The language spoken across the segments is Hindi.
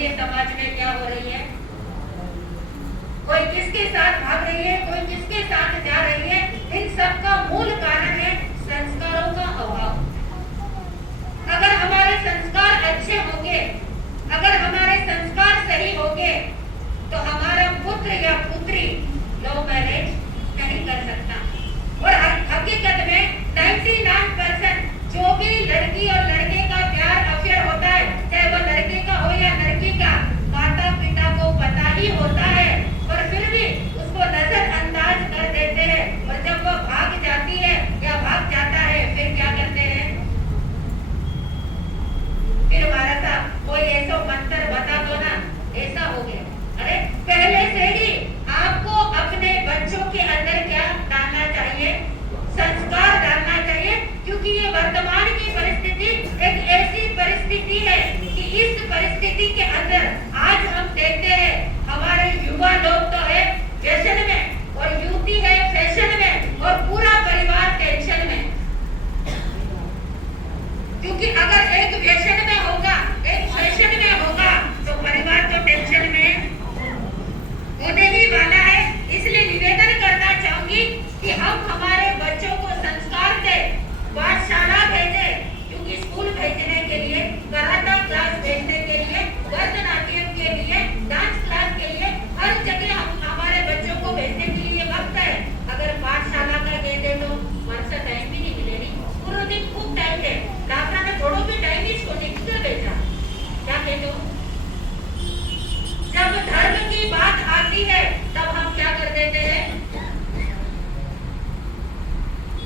भारतीय समाज में क्या हो रही है, कोई किसके साथ भाग रही है, कोई किसके साथ जा रही है। इन सब का मूल कारण है संस्कारों का अभाव। अगर हमारे संस्कार अच्छे होंगे, अगर हमारे संस्कार सही होंगे, तो हमारा पुत्र या पुत्री लव मैरिज नहीं कर सकता। और हकीकत में 99% जो भी लड़की और लड़के का प्यार अफेयर होता है, चाहे वो लड़के का हो या लड़की का, माता पिता को पता ही होता है, पर फिर भी उसको नजरअंदाज कर देते हैं। और जब वो भाग जाती है या भाग जाता है, फिर क्या करते हैं, फिर हमारा साहब कोई ऐसा मंत्र बता दो ना, ऐसा हो गया। अरे पहले से ही आपको अपने बच्चों के अंदर क्या डालना चाहिए, संस्कार डालना चाहिए, क्योंकि ये वर्तमान की परिस्थिति एक ऐसी परिस्थिति है कि इस परिस्थिति के अंदर आज हम देखते हैं हमारे युवा लोग तो है फैशन में, और युवती है फैशन में, और पूरा परिवार टेंशन में। क्योंकि अगर एक फैशन में होगा, एक फैशन में होगा, तो परिवार तो टेंशन में होने ही वाला है। इसलिए निवेदन करना चाहूंगी कि हम हमारे बच्चों को संस्कार दें, पाठशाला भेजें, क्योंकि स्कूल भेजने के लिए, कराटा क्लास भेजने के लिए, भरतनाट्यम के लिए, डांस क्लास के लिए, हर जगह हम हमारे बच्चों को भेजने के लिए वक्त है। अगर पाठशाला का दे दे तो वर्षा टाइम भी नहीं मिलेगी, पूरा दिन खूब टाइम है, डॉक्टर ने थोड़ा भी टाइम इसको नहीं किधर भेजा, क्या कहते हो। जब धर्म की बात आती है तब हम क्या कर देते हैं।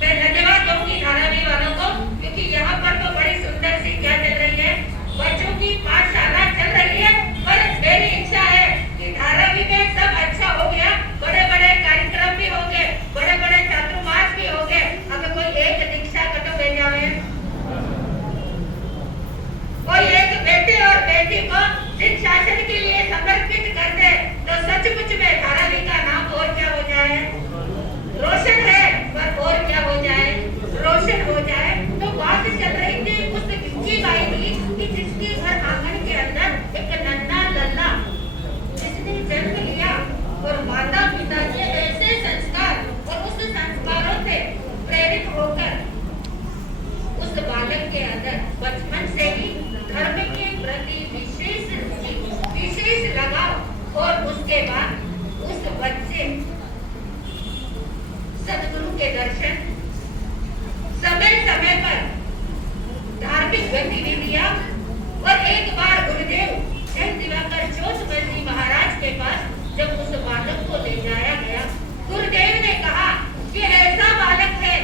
मैं धन्यवाद दूंगी धारावी वालों को, क्योंकि यहाँ पर तो बड़ी सुंदर सी क्या चल रही है, बच्चों की पाठशाला चल रही है। पर मेरी इच्छा है कि धारावी में सब अच्छा हो गया, बड़े बड़े कार्यक्रम भी हो गए, बड़े बड़े चातुर्मास भी हो गए, अगर कोई एक दीक्षा का तो भेजा है, कोई एक बेटे और बेटी को जिन शासन के लिए समर्पित कर दे, तो सचमुच में धारावी का नाम और क्या हो जाए, रोशन है, पर और क्या हो जाए, रोशन हो जाए। तो बात चल रही थी उस की बाई की कि जिसके घर आंगन के अंदर एक नन्हा लल्ला जिसने जन्म लिया, और माता पिता के ऐसे संस्कार और उस संस्कारों से प्रेरित होकर उस बालक के अंदर बचपन से ही धर्म के प्रति विशेष लगाव, और उसके बाद उस बच्चे सदगुरु के दर्शन, समय समय पर धार्मिक गतिविधियां, और एक बार गुरुदेव जैन दिवाकर जोतवल जी महाराज के पास जब उस बालक को ले जाया गया, गुरुदेव ने कहा कि ऐसा बालक है,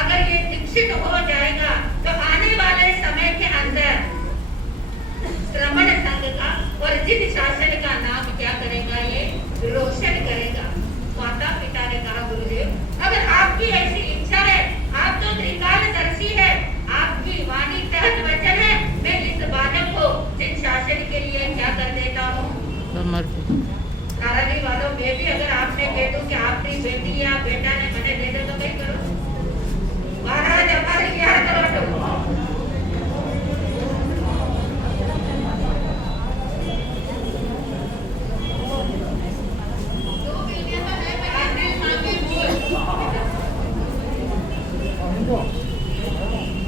अगर ये दीक्षित हो जाएगा तो आने वाले समय के अंदर श्रमण संघ का और जिन शासन का नाम क्या करेगा, ये रोशन करेगा। माता पिता ने कहा गुरुदेव, अगर आपकी ऐसी इच्छा है, आप तो त्रिकालदर्शी है, आपकी वाणी तहत वचन है, मैं इस बालक को जिन शासन के लिए क्या कर देता हूँ, धारावी वालों में भी अगर आपने कह दो कि आपकी बेटी या बेटा ने मैंने दे दो तो क्या करो, महाराज हमारे क्या करो,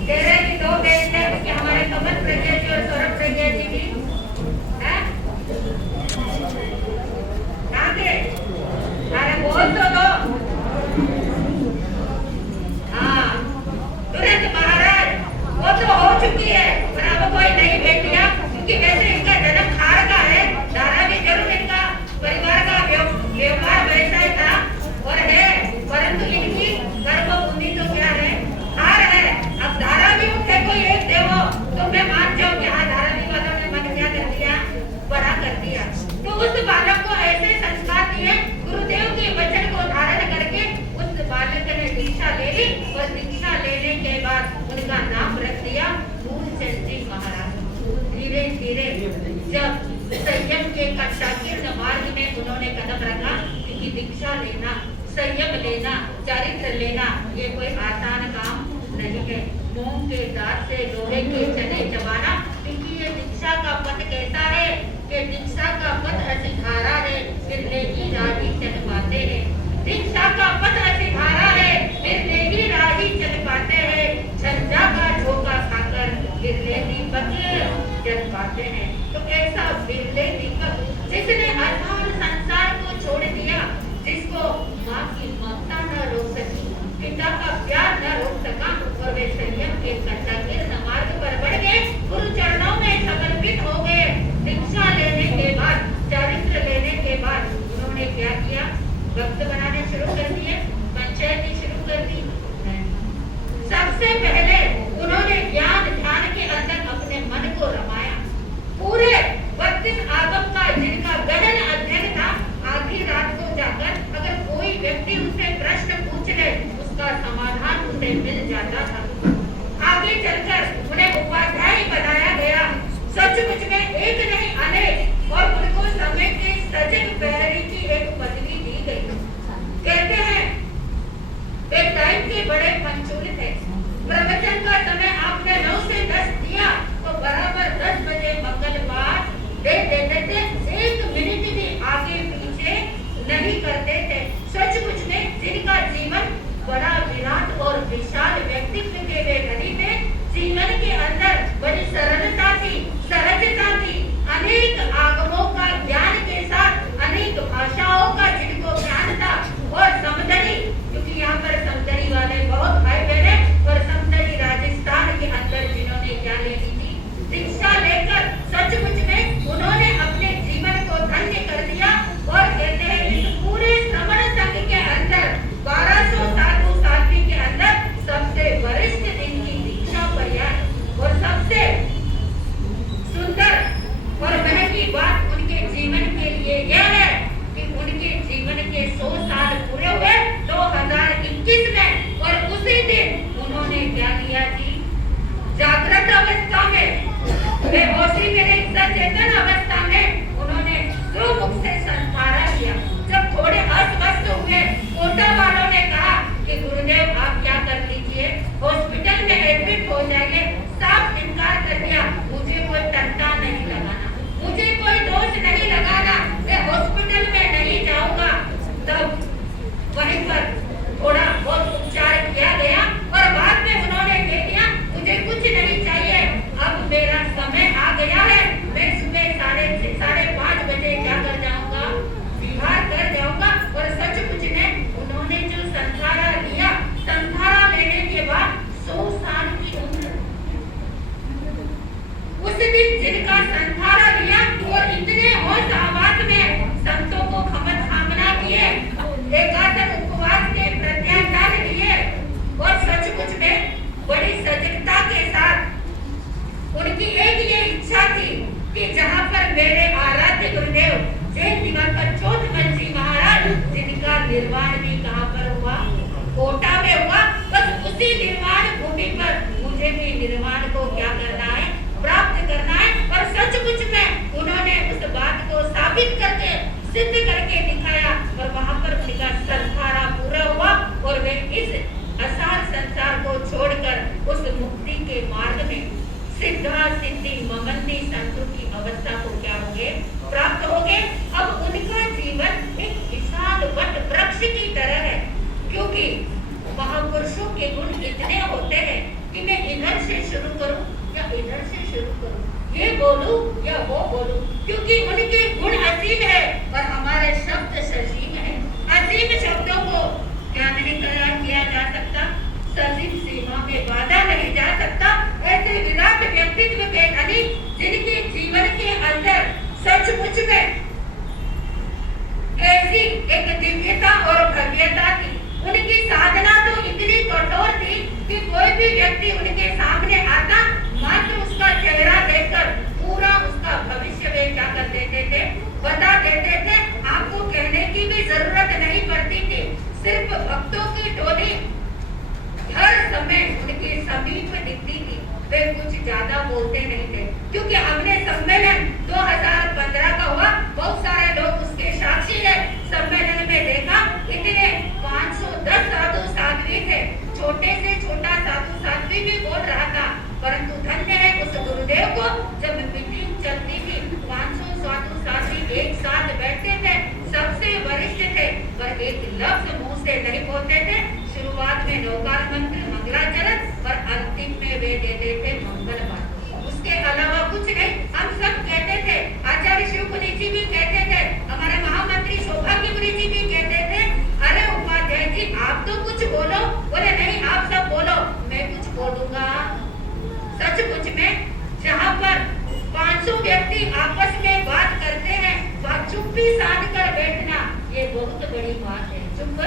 तेरे की दो बेटे हैं कि हमारे कमल प्रज्ञा जी और सौरभ प्रज्ञा जी की हैं, आगे अरे बोल तो दो, हाँ तुरंत महाराज वो तो हो चुकी है, पर अब कोई नई बेटियां, क्योंकि वैसे इनका जन्म खार का है, धारावी जरूर इनका परिवार का व्यवहार वैसा ही था और है, परंतु इनकी गर्भबुद्धि तो क्या है, हार है। अब धारावी उठे कोई एक देवो तो मैं मान जाऊं कि हाँ धारावी वालों ने मन क्या कर दिया, बड़ा कर दिया। तो उस बालक को ऐसे संस्कार दिए, गुरुदेव के वचन को धारण करके उस बालक ने दीक्षा ले ली, और दीक्षा लेने के बाद उनका नाम रख दिया मूलचंद जी महाराज। धीरे धीरे जब संयम के शाकीर्ण मार्ग में उन्होंने कदम रखा, क्योंकि दीक्षा लेना, संयम लेना, चरित्र लेना ये कोई आसान काम नहीं है। मूंग के दांत से लोहे के चने चबाना, क्योंकि ये दीक्षा का पद कहता है कि दीक्षा का पथ असिधारा है, फिरने की राही चल पाते हैं। दीक्षा का पथ असिधारा है, फिरने की राही चल पाते हैं। झंझा का झोंका खाकर बिरले दीपक जल पाते हैं। तो ऐसा बिरले दीपक जिसने अथाह संसार को छोड़ दिया, जिसको माँ की ममता न रोक सकी, पिता का प्यार न रोक सका, और वे संयम के संकीर्ण मार्ग पर बढ़ गए, गुरु चरणों में समर्पित हो गए। दीक्षा लेने के बाद, चरित्र लेने के बाद उन्होंने क्या किया? भक्त बनाने शुरू कर दिए, पंचायती शुरू कर दी। सबसे पहले उन्होंने ज्ञान ध्यान के अंदर अपने मन को रमाया। पूरे 32 आगम का जिनका गहन अध्ययन था, आधी रात को जाकर अगर कोई व्यक्ति उनसे प्रश्न पूछ ले, उसका समाधान उसे मिल जाता था। आगे चलकर उन्हें उपाध्याय बनाया गया। सचमुच में एक नहीं अनेक, और उनको समय के सजग प्रहरी की एक पदवी दी गई। कहते हैं वे टाइम के बड़े पंचूल थे। प्रवचन का समय आपने 9 से 10 दिया तो बराबर 10 बजे मंगलवार दे देते थे। 1 मिनट भी आगे पीछे नहीं करते थे। सचमुच में जिनका जीवन बड़ा विराट और विशाल व्यक्तित्व के वे धनी थे। जीवन के अंदर बड़ी सरलता थी, सहजता थी। अनेक आगमों का ज्ञान के साथ अनेक भाषाओं का जिनको ज्ञान था, और समदली, क्योंकि यहाँ पर समदली वाले बहुत भाई बहन हैं, और समदली राजस्थान के अंदर जिन्होंने क्या ले ली थी दीक्षा लेकर, सचमुच में उन्होंने अपने जीवन को धन्य कर दिया। और कहते हैं इस पूरे श्रमण संघ के अंदर 1200 साधु साध्वी के अंदर सबसे वरिष्ठ जिनकी दीक्षा पर्याय और सबसे सुंदर और महंगी बात उनके जीवन के लिए यह है कि उनके जीवन के 100 साल पूरे हुए 2021 में, और उसी दिन उन्होंने क्या किया थी? जागृत अवस्था में, बेहोशी में नहीं, सचेतन अवस्था में उन्होंने स्वमुख से संस्कारा किया। जब थोड़े अस्वस्थ हुए, कोटा वालों ने कहा कि गुरुदेव आप क्या कर लीजिए, हॉस्पिटल में एडमिट हो जाइए, साफ इनकार कर दिया। मुझे कोई टंटा नहीं लगाना, मुझे कोई दोष नहीं लगाना, मैं हॉस्पिटल में नहीं जाऊंगा। तब वहीं पर थोड़ा बहुत उपचार किया गया, और बाद में उन्होंने कह दिया मुझे कुछ नहीं चाहिए, अब मेरा समय आ गया है, मैं सुबह 5:30 बजे क्या कर जाऊंगा? विहार कर जाऊंगा। और सचमुच में उन्होंने जो संसारा लिया, संसारा लेने के बाद 100 साल की उम्र, उस दिन जिनका संसारा लिया और इतने होश आवाज में संतों को खमत खामना किए, एकादश उपवास के प्रत्याचार लिए, और सचमुच में बड़ी सजगता के साथ उनकी एक ये इच्छा थी कि जहाँ पर मेरे आराध्य गुरुदेव जैन दिवाकर चौथमल जी महाराज, जिनका निर्वाण भी कहाँ पर हुआ? कोटा में हुआ। बस उसी निर्वाण भूमि पर मुझे भी निर्वाण को क्या करना है? प्राप्त करना है। और सचमुच में उन्होंने उस बात को साबित करके, सिद्ध करके दिखाया, और वहाँ पर उनका संसारा पूरा हुआ, और वे इस असार संसार को छोड़कर उस मुक्ति के मार्ग में सिद्धा सिद्धि ममन्नी संतों की अवस्था को क्या हो गए? प्राप्त हो गए। अब उनका जीवन एक विशाल वट वृक्ष की तरह है, क्योंकि महापुरुषों के गुण इतने होते हैं कि मैं इधर से शुरू करूं या इधर से शुरू करूं, ये बोलूं या वो बोलूं, क्योंकि उनके गुण असीम है और हमारे शब्द सजीव है। असीम शब्दों को क्या नहीं किया जा सकता, सजीव सीमा में बांधा नहीं जा सकता। ऐसे विराट व्यक्तित्व के धनी, जिनके जीवन के अंदर सचमुच में ऐसी एक दिव्यता और भव्यता थी। उनकी साधना तो इतनी कठोर थी कि कोई भी व्यक्ति उनके सामने आता, मात्र उसका चेहरा देखकर पूरा उसका भविष्य वे क्या कर देते थे? बता देते थे। आपको कहने की भी जरूरत नहीं पड़ती थी। सिर्फ भक्तों की टोली हर समय उनके समीप दिखती थी। वे कुछ ज्यादा बोलते नहीं थे, क्योंकि हमने सम्मेलन 2015 का हुआ, बहुत सारे लोग उसके साक्षी है। सम्मेलन में देखा इतने 510 साधु साध्वी थे, छोटे से छोटा साधु साध्वी भी बोल रहा था। परंतु धन्य है उस गुरुदेव को, जब मीटिंग चलती थी 500 साधु लफ्ज मुंह से नहीं बोलते थे। शुरुआत में नौकार मंत्र, मंगलाचरण और अंतिम में वे देते थे मंगलवार। उसके अलावा कुछ नहीं। हम सब कहते थे, आचार्य शिवपुरी जी भी कहते थे, हमारे महामंत्री सौभाग्यपुरी जी भी कहते थे, अरे उपाध्याय जी आप तो कुछ बोलो। बोले नहीं आप सब बोलो, मैं कुछ बोलूंगा। सचमुच में जहाँ पर 500 व्यक्ति आपस में बात करते हैं, वह चुप्पी साध कर बैठना ये बहुत बड़ी बात है। चुप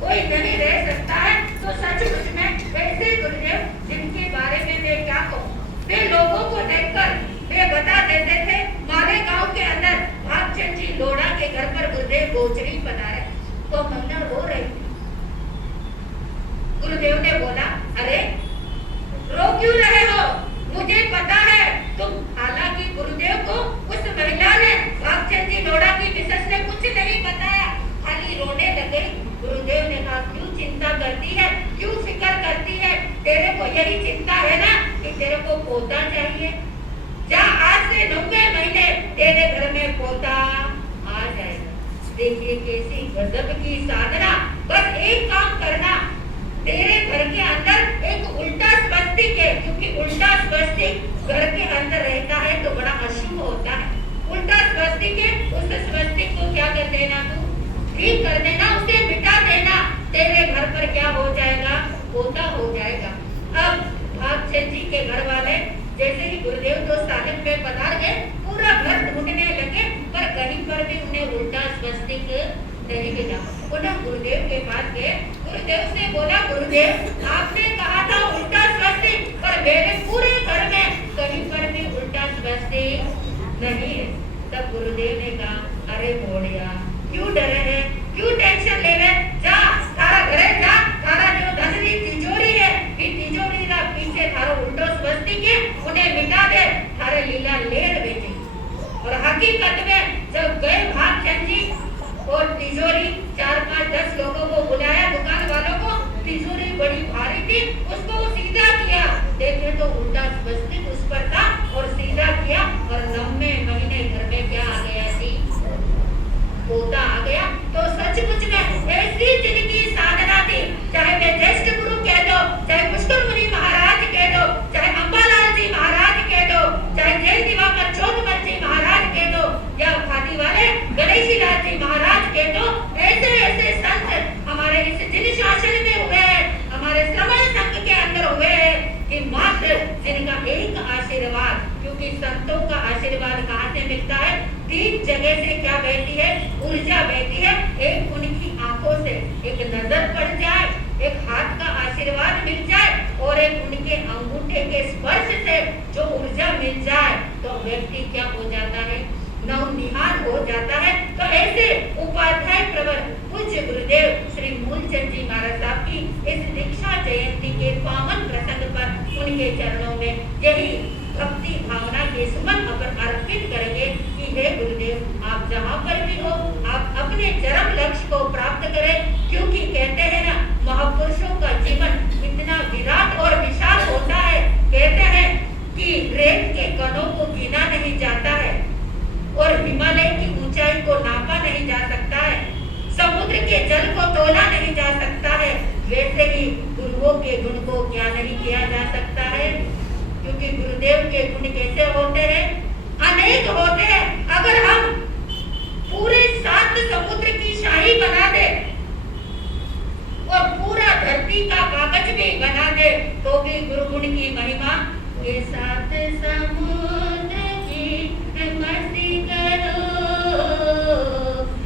कोई नहीं रह सकता है। तो सचमुच में वैसे गुरुदेव जिनके बारे में मैं क्या कहूँ, वे लोगों को देखकर वे बता देते थे। मालेगांव के अंदर भागचंद जी लोढ़ा के घर पर गुरुदेव गोचरी पधारे तो महिला रो रही थी। गुरुदेव ने बोला, अरे रो क्यों रहे हो, मुझे पता है तुम। हालांकि गुरुदेव को उस महिला ने, भागचंद जी लोढ़ा की मिसेस ने कुछ नहीं बताया, खाली रोने लगे। गुरुदेव ने कहा, क्यों चिंता करती है, क्यों फिक्र करती है, तेरे को यही चिंता है ना कि तेरे को पोता चाहिए। जा आज से 9वें महीने तेरे घर में पोता आ जाएगा। देखिए कैसी गजब की साधना। बस एक काम करना, तेरे घर के अंदर एक उल्टा स्वस्तिक है, क्योंकि उल्टा स्वस्तिक घर के अंदर रहता है तो बड़ा अशुभ होता है। उल्टा स्वस्तिक है, उस स्वस्तिक को क्या कर देना, तू ठीक कर देना, उसे मिटा देना। तेरे घर पर क्या हो जाएगा, पोता हो जाएगा। अब भागचंद जी के घर वाले जैसे ही गुरुदेव तो साधक में पधार गए, पूरा घर ढूंढने लगे, पर कहीं पर भी उन्हें उल्टा स्वस्तिक नहीं मिला। उन्हें गुरुदेव के पास गए, गुरुदेव से बोला, गुरुदेव आपने कहा था उल्टा स्वस्तिक, पर मेरे पूरे घर में कहीं पर भी उल्टा स्वस्तिक नहीं है। तब गुरुदेव ने कहा, अरे बोलिया क्यों डरे है, क्यों टेंशन ले रहे, जा थारा घरे जा, थारा जो धन की तिजोरी है, ये तिजोरी ना पीछे थारो उल्टो स्वस्तिक है, उन्हें मिटा दे, थारे लीला लेर बेटी। और हकीकत में जब गए भागचंद जी और तिजोरी 4, 5, 10 लोगों को बुलाया, दुकान वालों को, तिजोरी बड़ी भारी थी, उसको वो सीधा किया, देखे तो उल्टा स्वस्तिक उस पर था और सीधा किया और 9वें महीने घर में क्या आ गया थी, पोता आ गया। तो सचमुच में ऐसी जिंदगी साधना थी, चाहे वे ज्येष्ठ गुरु कह दो, चाहे पुष्कर मुनि महाराज कह दो, चाहे अंबालाल जी महाराज कह दो, चाहे जय दिवाकर चोटमल जी महाराज कह दो, या खादी वाले गणेश लाल जी महाराज कह दो, ऐसे ऐसे संत हमारे इस जिन शासन में हुए हैं, हमारे श्रवण संघ के अंदर हुए हैं, कि मात्र जिनका एक आशीर्वाद, क्योंकि संतों का आशीर्वाद कहाँ से मिलता है, 3 जगह से क्या बहती है, ऊर्जा बहती है। एक उनकी आंखों से एक नजर पड़ जाए, एक हाथ का आशीर्वाद मिल जाए, और एक उनके अंगूठे के स्पर्श से जो ऊर्जा मिल जाए, तो व्यक्ति क्या हो जाता है, नवनिहाल हो जाता है। तो ऐसे उपाध्याय प्रवर पूज्य गुरुदेव श्री मूलचंद जी महाराज साहब की इस दीक्षा जयंती के पावन प्रसंग पर उनके चरणों में यही भक्ति भावना के सुमन अर्पित करेंगे कि हे गुरुदेव, आप जहाँ पर भी हो, आप अपने चरम लक्ष्य को प्राप्त करें, क्योंकि कहते हैं ना, महापुरुषों का जीवन इतना विराट और विशाल होता है। कहते हैं कि रेत के कणों को गिना नहीं जाता है और हिमालय की ऊंचाई को नापा नहीं जा सकता है, समुद्र के जल को तोला नहीं जा सकता है, वैसे ही गुरुओं के गुण को क्या नहीं किया जा सकता है, क्योंकि गुरुदेव के गुण कैसे होते हैं, अनेक होते हैं। अगर हम पूरे 7 समुद्र की शाही बना दे और पूरा धरती का कागज भी बना दे, तो भी गुरु गुण की महिमा, ये 7 समुद्र की मस्ती करो,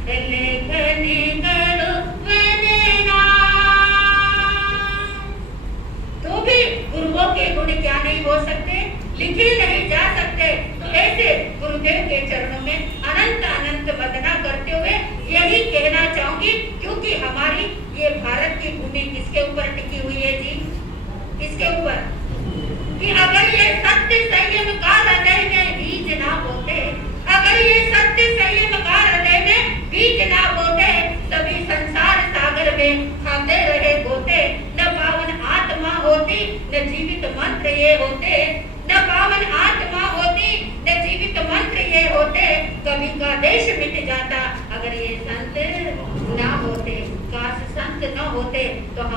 लेखनी करो वंदना, तो भी गुरुओं के गुण क्या नहीं हो सकते, लिखे नहीं जा सकते। तो ऐसे गुरुदेव के चरणों में अनंत अनंत वंदना करते हुए यही कहना चाहूंगी, क्योंकि हमारी ये भारत की भूमि किसके ऊपर टिकी हुई है जी, किसके ऊपर, कि अगर ये सत्य संयम का हृदय में बीज ना बोते, अगर ये सत्य संयम का हृदय में बीज ना बोते, तभी संसार सागर में खाते रहे गोते, न पावन आत्मा होती न जीवित मंत्र ये होते, न पावन आत्मा होती न जीवित मंत्र ये होते, कभी का देश मिट जाता अगर ये संत ना होते। काश संत न होते तो हम